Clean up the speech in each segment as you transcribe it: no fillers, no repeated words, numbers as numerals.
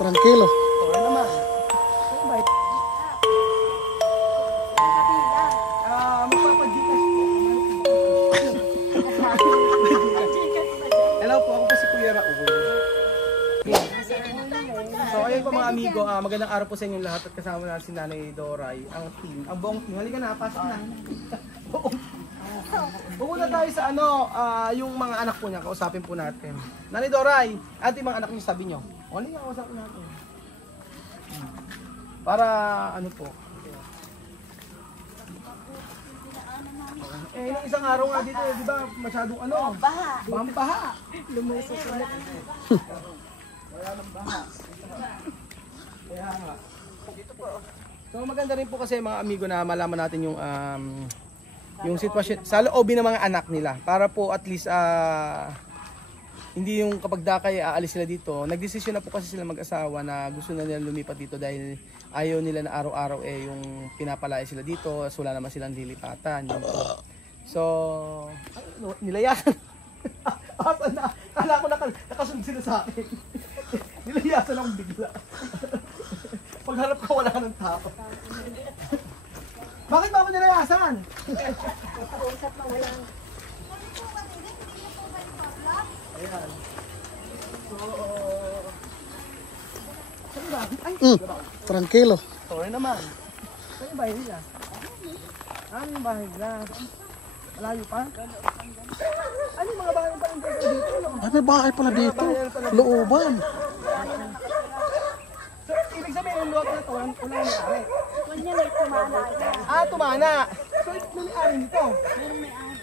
Tranquilo. Okay naman. Magpapag-Gcash po. Hello po, ako po si Kuya Raul. So ayun po mga amigo, magandang araw po sa inyong lahat at kasama na si Nanay Doray, ang team, ang buong team. Halika na, pasok na. Pupunta tayo sa yung mga anak po niya, kausapin po natin. Nanay Doray, ate mga anak niyo sabi niyo. O halika, kausapin natin. Para ano po. Eh, yung isang araw nga dito, di ba, masyadong baha. Lumusok ulit. Kaya ng baha. Kaya nga. So maganda rin po kasi mga amigo na malaman natin yung sitwasyon sa loobin ng mga anak nila. Para po at least hindi yung kapag dakay aalis sila dito. Nagdesisyon na po kasi sila mag-asawa na gusto na nila lumipat dito dahil ayaw nila na araw-araw yung pinapalaya sila dito. So wala naman silang lilipatan. Yun po. So, nilayasan. Asa na? Kala ko nakasunod sila sa akin. Nilayasan akong bigla. Pagharap ko wala ng tao. Bakit ba ako nilayasan? Usap na walang. Ayan. So, saan ba? Ay, Tranquilo. sorry naman. Saan yung bahay nila? Ano yung bahay nila? Malayo pa? Ano yung mga bahay pa rin dito? Ay, may bahay pala dito. Looban. So, ibig sabihin yung luwag na ito, walang may-ari. Kanya may tumana. Tumana. So, may may-ari nito. Meron may ari.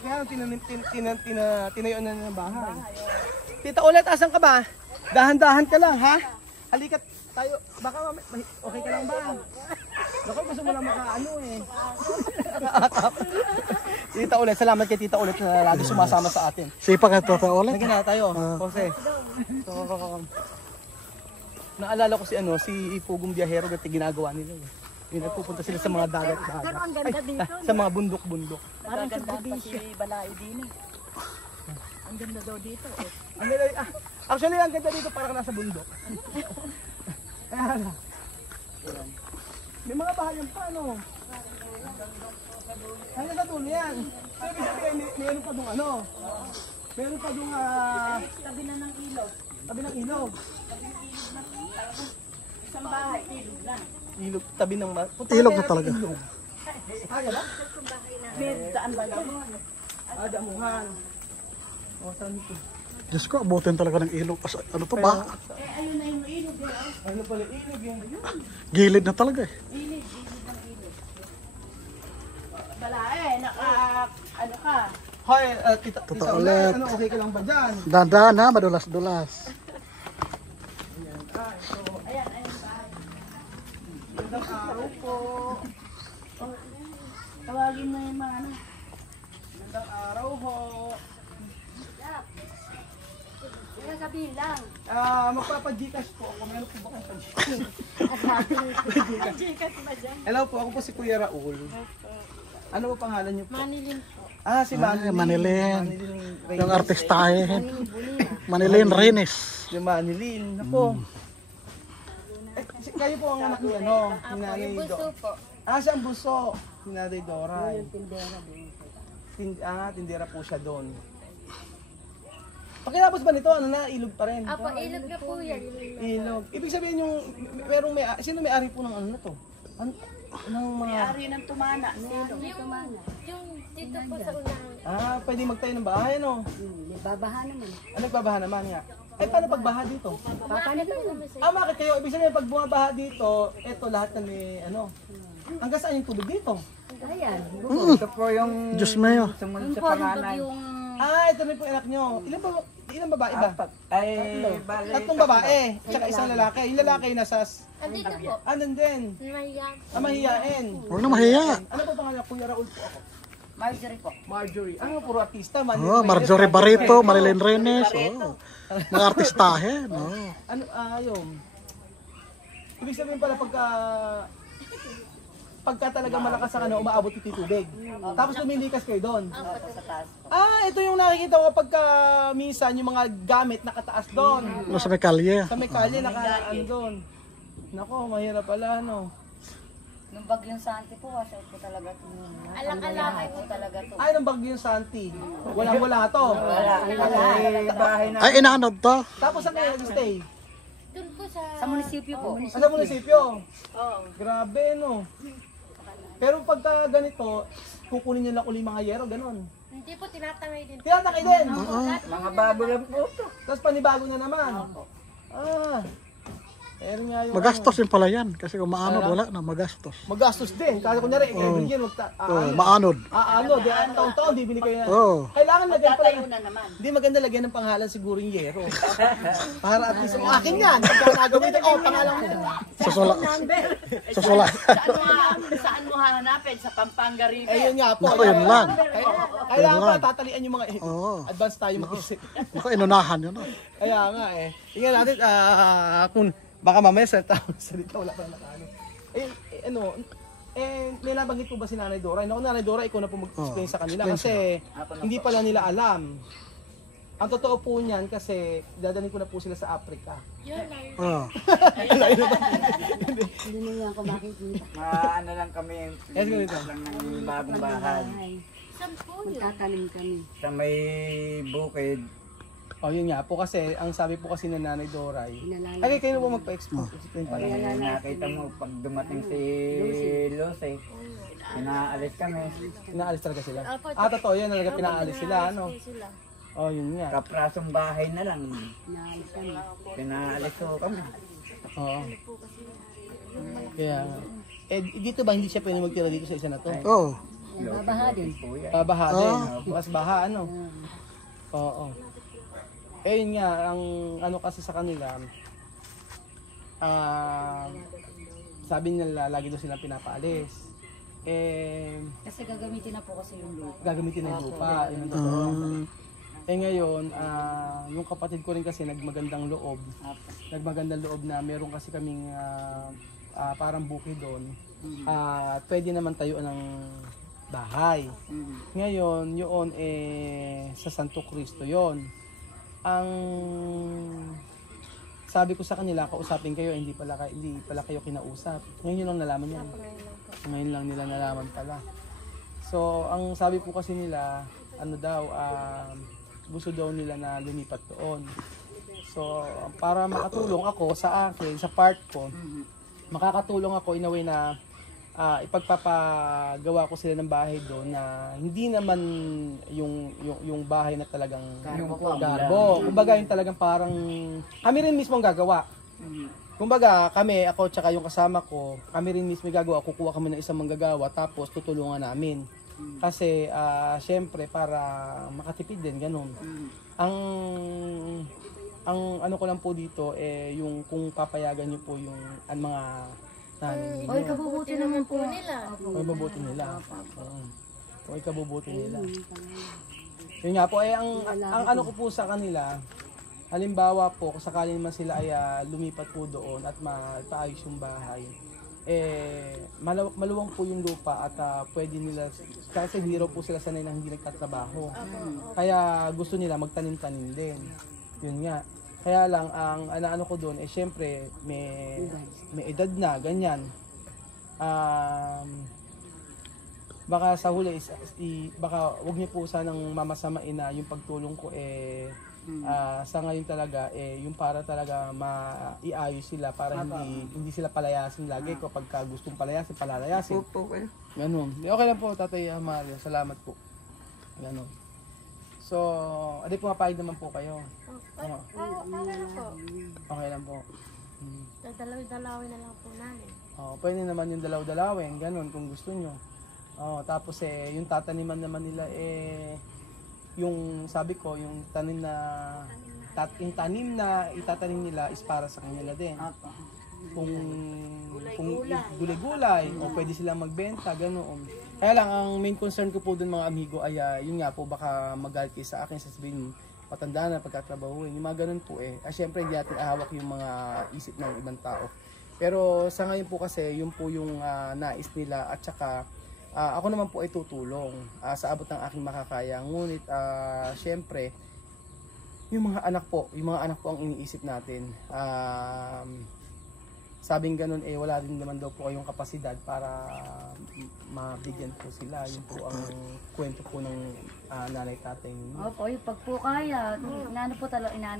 Kaya tinayoan na ng bahay. Tita ulit, asan ka ba? Dahan-dahan ka lang, ha? Halikat tayo. Baka okay ka lang ba? Naku, gusto mo lang makaano eh. Tita ulit, salamat kay Tita ulit na lagi sumasama sa atin. Sipag at totoo ulit. Lagyan na tayo, Jose. So, naalala ko si Ipugong Biyahero at ginagawa nila eh. Yung nagpupunta sila sa mga dagat. Pero ang ganda dito. Sa mga bundok-bundok. Parang sa probinsya. Balai din eh. Ang ganda daw dito eh. Actually, ang ganda dito parang nasa bundok. Ayan. May mga bahayan pa, no? Hanggang sa dulo yan. So, ibig sabihin, meron pa doon meron pa doon Tabi na ng ilog. tabi ng ilog. Isang bahay, ilog lang. Ilog, tabi ng Ilog na talaga. Kaya ba? May daan ba doon? Damuhan. O, saan ito? Diyos ko, abutin talaga ng ilog. Ano to ba? Ayun na yung ilog eh. Ano pala ilog yung Gilid na talaga eh. Ilog ng ilog. Balai, ano ka? Hoy, tita Totoo ulit. ulit. Okay ka lang ba dyan? Dahan-dahan ha, madulas-dulas. Ayan bahay. Magandang araw po. Tawagin mo yung mga ano. Magandang araw ho. Kaya sabihin lang. Magpapag-Gcash po ako. Meron po ba kayong Chikat ba dyan? Hello po, ako po si Kuya Raul. Ano po pangalan niyo po? Manilin po. Si Manilin. Manilin. Reyes. Yung artistahin. Manilin Bulina. Manilin Reyes. Yung Manilin. Ako. Kayo po ang anak ni ni Nanay Buso po. Siya ang buso. Ni Nanay Doray. Tindera din. Tindera po siya doon. Pagkatapos ba nito, ilog pa rin? Apo, ilog na po yan. Ilog. Ibig sabihin yung, sino may-ari po ng ano na to? Ng mga... Ari ng tumana. Silong. Yung dito po sa unahan. Pwede magtayo ng bahay, no? May babaha naman. Nagbabaha naman nga. Paano pagbaha dito? Paano ba yun? Bakit kayo? Ibig sabihin, pag bumabaha dito, eto lahat na may, hanggang saan yung tubig dito? Ayan. Ito po yung... Diyos mayo. Yung panganay. Ito rin po yung anak nyo. Ilang babae ba? Tatlong babae. Tsaka isang lalaki. Yung lalaki nasa... Andito po. Andun din. Maya. Mahihiyain. Huwag na mahiya. Ano po pangalan? Kuya Raul po ako. Marjorie po. Marjorie. Puro artista. Marjorie Barreto, Manilin Reyes. Mga artistahin. Ayun. Ibig sabihin pala pagka... pagka talaga malakas ang umaabot ito yung tubig. Tapos lumilikas kayo doon. Sa taas. Ito yung nakikita ko pagka minsan yung mga gamit nakataas doon. Sa may kalye. Sa may kalye, naka-ano doon. Nako, mahirap pala, ano. Nung bagyong Santi po, wash out po talaga ito. Alang-alakay po talaga to. Ay, nung bagyong Santi. Walang-wala to. Ay, inaanod to. Tapos saan kayo nag-stay? Doon po sa... Sa munisipyo po. Sa munisipyo. Grabe, no. Pero pagka ganito, kukunin nyo lang uli mga yero, ganun. Hindi po, tinatangay din. Tinatakay din. Mga bago lang po. Tapos panibago na naman. Pero nga yung Magastos din pala yan. Kasi kung maanod, wala na, magastos. magastos din. Kasi kunyari, every year, Maanod. di taon-taon, bibili kayo na. Kailangan lagyan pala. naman. Hindi maganda lagyan ng pangalan siguro yung yero. Para at least, akin yan. Pagka nagawin ito, pangalan ko. Susula. Saan mo hahanapin? Sa Pampanga River. Ayun nga po. Naku, yun lang. Kailangan pala tatalian yung mga advance tayo mag-isip. Naku, inunahan yun. Kaya nga Tingnan natin kung baka mamaya salita wala pa na ano. May nabanggit po ba si Nanay Dora? Naku, Nanay Dora, ikaw na po mag-explain sa kanila kasi hindi pala nila alam. Ang totoo po niyan kasi dadalhin ko na po sila sa Africa. Yun lang. Hindi niya ako makikita. Ano lang kami, ganito. lang ng bagong bahay. Saan po yun? Magtatanim kami. Sa may bukid, Yun nga po kasi, ang sabi po kasi ng Nanay Dora ay kayo na po magpa-explain pala. nakita mo pag dumating si Lucy, pinaalis kami. Pinaalis talaga sila. Totoo yan, talaga pinaalis sila, ano? Sila. Yun nga. Kaprasong bahay na lang, Naalis kami. pinaalis ko kami. Oo. Kaya, dito ba hindi siya pwede magtira dito sa isa na to? Oo. Babaha din. Baha din. Bukas baha, ano? Oo. Yun nga, ang ano kasi sa kanila, sabi nila, lagi daw silang pinapaalis. Kasi gagamitin na po kasi yung lupa. Gagamitin ng lupa. Yun ang totoo. Ngayon, yung kapatid ko rin kasi nagmagandang loob. Nagmagandang loob na meron kasi kaming parang bukid doon. Pwede naman tayo ng bahay. Ngayon, yun sa Santo Cristo yon. Ang sabi ko sa kanila, kausapin kayo, hindi pala kayo kinausap. Ngayon yun lang nalaman yan. Ngayon lang nila nalaman pala. So, ang sabi po kasi nila, gusto daw nila na lumipat doon. So, para makatulong ako sa akin, sa part ko, makakatulong ako in a way na ipagpapagawa ko sila ng bahay doon na hindi naman yung bahay na talagang garbo. Kumbaga yung talagang parang kami rin mismo ang gagawa. Kumbaga ako tsaka yung kasama ko, kami rin mismo gagawa. Kukuha kami ng isang manggagawa tapos tutulungan namin. Kasi syempre para makatipid din ganun. Ang ano ko lang po dito yung kung papayagan niyo po yung mga Oy, kabubuti naman po nila. Mabubuti nila. Ikabubuti nila. Yun nga po, ang ano ko po sa kanila, halimbawa po, kung sakali naman sila ay lumipat po doon at mapaayos yung bahay, maluwang po yung lupa at pwede nila, kasi hindi raw po sila sanay na hindi nagtatrabaho. Kaya gusto nila magtanim-tanim din. Yun nga. Kaya lang, ang ano ko doon, syempre, may edad na, ganyan. Baka sa huli, baka wag niyo po sanang mamasamain na yung pagtulong ko, sa ngayon talaga, yung para talaga maiayos sila, para hindi sila palayasin lagi kapag gustong palalayasin. Ganun. Okay lang po, Tatay Mario. Salamat po. Ganun. So, pumapayag naman po kayo. Okay lang po. Okay lang po. Nagdalaw-dalawin na lang po namin. Pwede naman yung dalaw-dalawin, ganun kung gusto nyo. Tapos yung tataniman naman nila yung sabi ko, yung tanim na itatanim nila is para sa kanila din. Kung gulay-gulay o pwede silang magbenta, ganoon. Kaya lang, ang main concern ko po dun mga amigo ay yun nga po, baka magalit kayo sa akin, sasabihin matanda na pagkatrabahuin. Yung mga ganun po syempre hindi natin ahawak yung mga isip ng ibang tao. Pero sa ngayon po kasi, yun po yung nais nila at saka ako naman po ay tutulong sa abot ng aking makakaya. Ngunit syempre, yung mga anak po ang iniisip natin. Sabing ganun wala din naman daw po kayong kapasidad para mabigyan po sila. Yun po ang kwento po ng nanay tatay ninyo. Opo, yung pag po kaya, inaano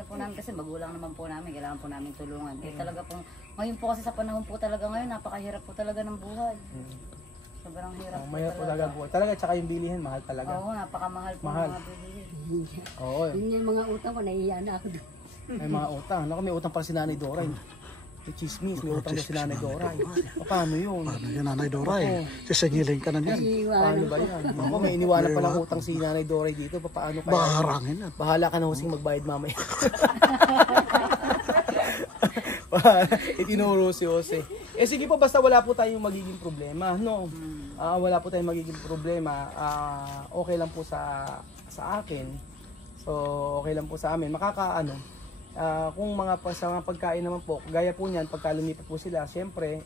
po namin kasi magulang naman po namin, kailangan po namin tulungan. Talaga po, ngayon po kasi sa panahon po talaga ngayon, napakahirap po talaga ng buhay. Sobrang hirap po Mahirap po talaga po. Talaga, tsaka yung bilihin, mahal talaga. Oo, napakamahal po Mahal. mga bilihin. Oo. Yun yung mga utang ko, nahihiya na ako doon. May mga utang. Naku, may utang pala si Nanay Dora. May chismis, may utang daw si Nanay Dora. Paano yun? Paano yan, Nanay Dora eh? Sisingiling ka na yan. Paano ba yan? Ako, may iniwanan palang utang si Nanay Dora dito. Paano kaya? Baka harangin yan. Bahala ka na husing magbayad mamaya. Itinuro si Jose. Sige po, basta wala po tayong magiging problema, no? Wala po tayong magiging problema. Okay lang po sa akin. So, okay lang po sa amin. Kung sa mga pagkain naman po, gaya po niyan, pagka lumipat po sila, syempre,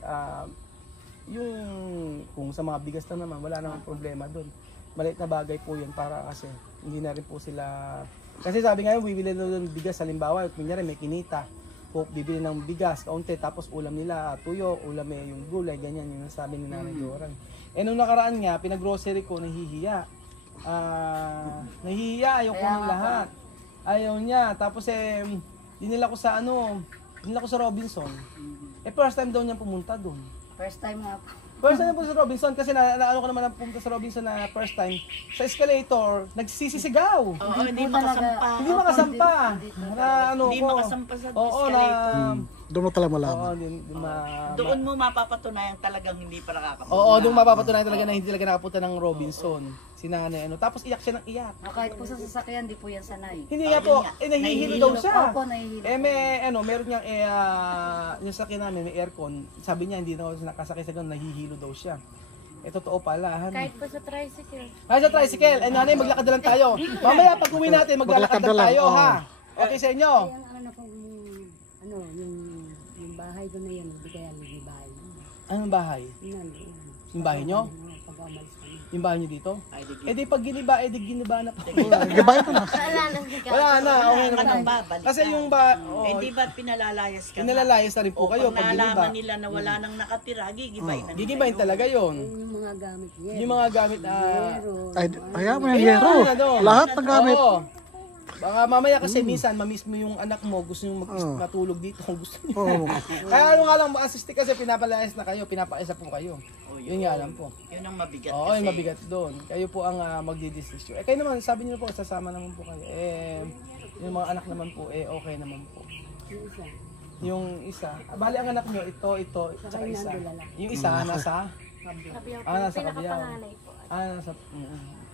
kung sa mga bigas na naman, wala namang problema doon. Maliit na bagay po yun para kasi hindi na rin po sila... Kasi sabi nga yun, bibili na doon bigas, halimbawa, kunyari may kinita. Bibili ng bigas, kaunti, tapos ulam nila, tuyo, ulam yung gulay, ganyan, yun ang sabi ni Nanay Dora. Nung nakaraan nga, pinag-grocery ko, nahihiya. Nahihiya, ayaw ko ng lahat. Ayaw niya, tapos dinala ko sa Robinson. First time daw niya pumunta doon. First time nga po. First time po sa Robinson kasi naano ko naman ang pumunta sa Robinson na first time sa escalator, nagsisisigaw. Oo, hindi makasampa. Hindi makasampa. Hindi makasampa sa escalator. Doon mo talaga Oo, malaman. Doon mo mapapatunayan talagang hindi pa nakakapunta. Oo, doon mapapatunayan talaga na hindi talaga nakapunta ng Robinson. Si Nanay Tapos iyak siya ng iyak. Kahit po sa sasakyan, di po yan sanay. Hindi nga po, nahihilo daw siya. Opo, nahihilo. Meron niyang yung sakyan namin, may aircon. Sabi niya, hindi na ako nakasakay sa ganun, nahihilo daw siya. Totoo pala. Kahit po sa tricycle. Sa tricycle. Nanay, maglakad na lang tayo. Mamaya, pag uwi natin, maglalakad na tayo, ha? Okay sa inyo? Yung bahay ko na yan, hindi kaya yung bahay. Anong bahay? Yung bahay nyo? Yung bahay nyo dito? Di pag giniba, di giniba na pa. Gabay ko na. Wala nang bigas. Wala na, okay na. Anong babalik? Kasi yung Di ba pinalalayas ka na? Pinalalayas na rin po kayo pag giniba. Nalaman nila na wala nang nakatira, gigibayin na nila. Gigibayin talaga yun. Yung mga gamit niya. Yung mga gamit Ay, ayaw mo yung yero. Lahat ng gamit. Oo. Baka mamaya kasi minsan mamiss mo yung anak mo, gusto nyo matulog dito kung gusto nyo. Oo. Kaya nga lang, assist kasi pinapalayas na kayo, pinapaisa po kayo. Yun nga lang po. Yun ang mabigat Oo, yung mabigat doon. Kayo po ang magdidesisyon. Kayo naman, sabi niyo po, sasama naman po kayo. Yung mga anak naman po, okay naman po. Yung isa, bali ang anak niyo, ito, tsaka isa. Yung isa, nasa? Kabiyaw po. Nasa Kabiyaw. Pinakapanganay po.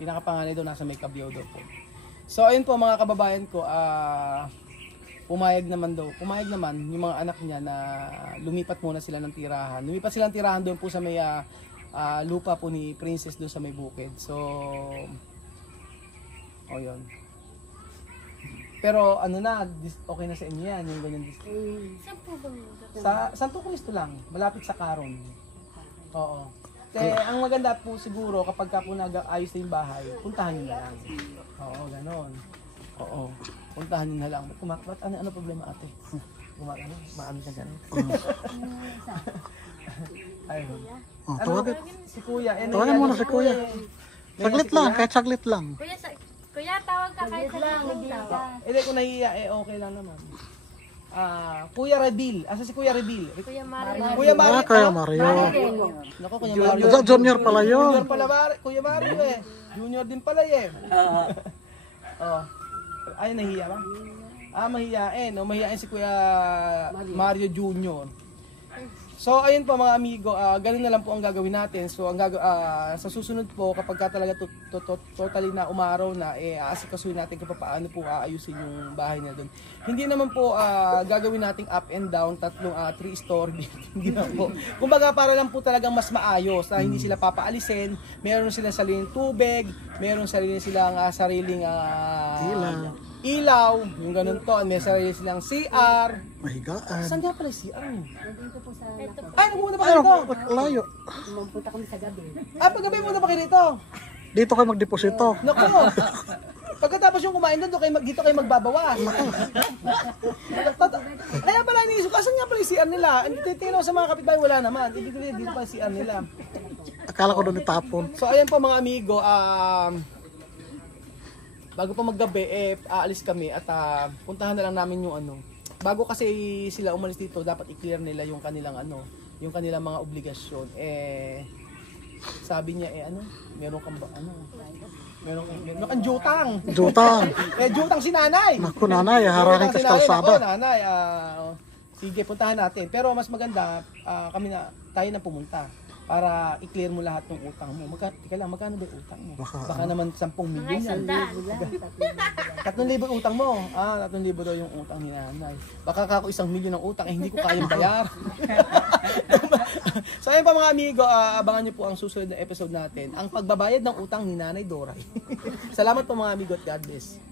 Pinakapanganay doon, nasa may Kabiyaw daw po. So ayun po mga kababayan ko, pumayag naman yung mga anak niya na lumipat muna sila ng tirahan. Lumipat sila ng tirahan doon po sa may lupa po ni Princess doon sa may bukid. So, yun. Pero okay na sa inyo yan, yung ganyan Saan po bang lugar? Sa Santo Cristo lang, malapit sa Caron. Oo. Ang maganda po siguro kapag ka po nag-ayos na yung bahay, puntahan nyo na lang. Oo, ganon. Oo, puntahan nyo na lang. Ba't ano problema ate? Maano siya ganon. Ayun. Tawagin. Si Kuya. Tawagan mo na si Kuya. Saglit lang, kahit saglit lang. Kuya, tawag ka kahit lang. Hindi, kung nahihiya, okay lang naman. Kuya Rebil. Asa si Kuya Rebil? Kuya Mario. Kuya Mario. Kuya Mario. Naku, Kuya Mario. Junior pala yun. Junior pala, Kuya Mario Junior din pala Ay, nahihiya ba? Mahihiyain. Mahihiyain si Kuya Mario Junior. So, ayun po mga amigo, ganun na lang po ang gagawin natin. So, sa susunod po, kapag talaga totally na umaraw na, aasikasuhin natin kung paano po aayusin yung bahay na doon. Hindi naman po gagawin nating up and down, 3-story. Hindi na po. Kumbaga, para lang po talagang mas maayos, na hindi sila papaalisin, meron silang sariling tubig, meron silang sariling ilaw, yung ganun to, may sarili silang CR. Mahigaan. Saan nga pala yung CR mo? Nandito po sa nako. Ay, nagpupunta pa Ay, kayo dito? layo. Pumunta kami sa gabi. Paggabi muna pa kayo dito? Dito kayo magdeposito. Naku! Pagkatapos yung kumain doon, dito kayo magbabawas. Kaya pala iniisip, asan nga pala yung CR nila? Tingnan ko sa mga kapitbahay, wala naman. Ibig sabihin, dito pa yung CR nila. Akala ko doon itapon. So ayan po mga amigo, bago pa maggabi, aalis kami at puntahan na lang namin yung ano. Bago kasi sila umalis dito, dapat i-clear nila yung kanilang ano, yung kanilang mga obligasyon. Sabi niya meron kang meron kang jutang. Jutang. Jutang si nanay. Naku nanay, harangin ka sa kalsada. Ako, nanay, sige, puntahan natin. Pero mas maganda, tayo na pumunta para i-clear mo lahat ng utang mo. Teka lang, magkano ba yung utang mo? Baka naman 10 milyon yan. 3,000 utang mo. 3,000 daw yung utang ni nanay. Baka kako 1 milyon ng utang, hindi ko kayang bayar. So ayun pa mga amigo, abangan nyo po ang susunod na episode natin. Ang pagbabayad ng utang ni Nanay Doray. Salamat po mga amigo at God bless.